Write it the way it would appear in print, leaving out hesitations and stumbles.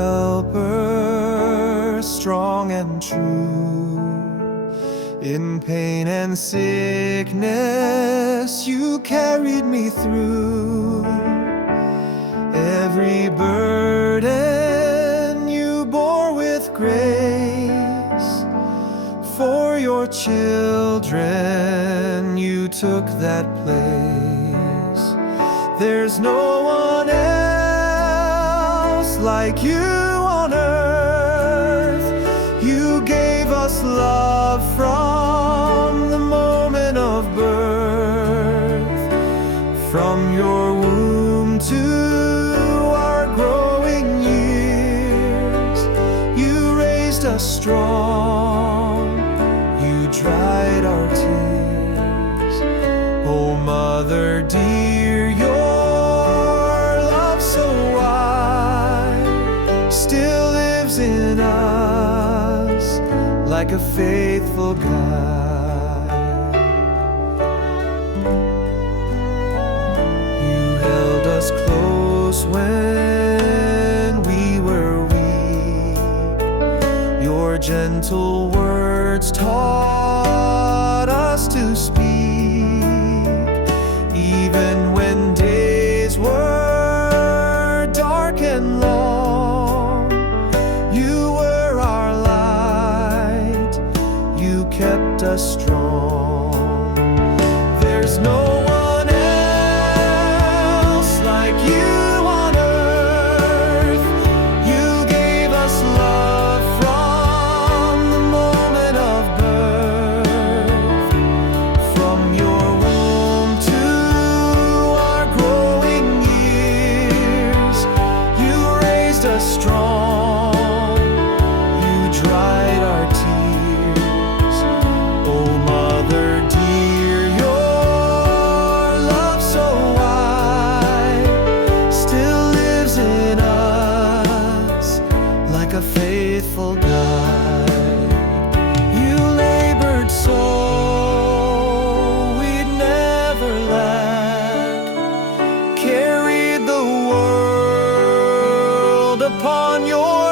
helper, strong and true. In pain and sickness, you carried me through. Every burden you bore with grace. For your children, you took that place. There's no one else like you on earth. You gave us love from the moment of birth. From your womb to our growing years, you raised us strong, you dried our tears. Oh, Mother dear, your love so wide still lives in us like a faithful guide. You held us close when we were weak. Your gentle words taught us to speak. Even when days were dark and long, you were our light, you kept us strong. There's no one else like you on earth. You gave us love from the moment of birth. From your womb to our growing years, you raised us strong, you dried our tears. Oh, Mother dear, your love so wide still lives in us like a faithful guide. You labored so we'd never lack, carried the world upon your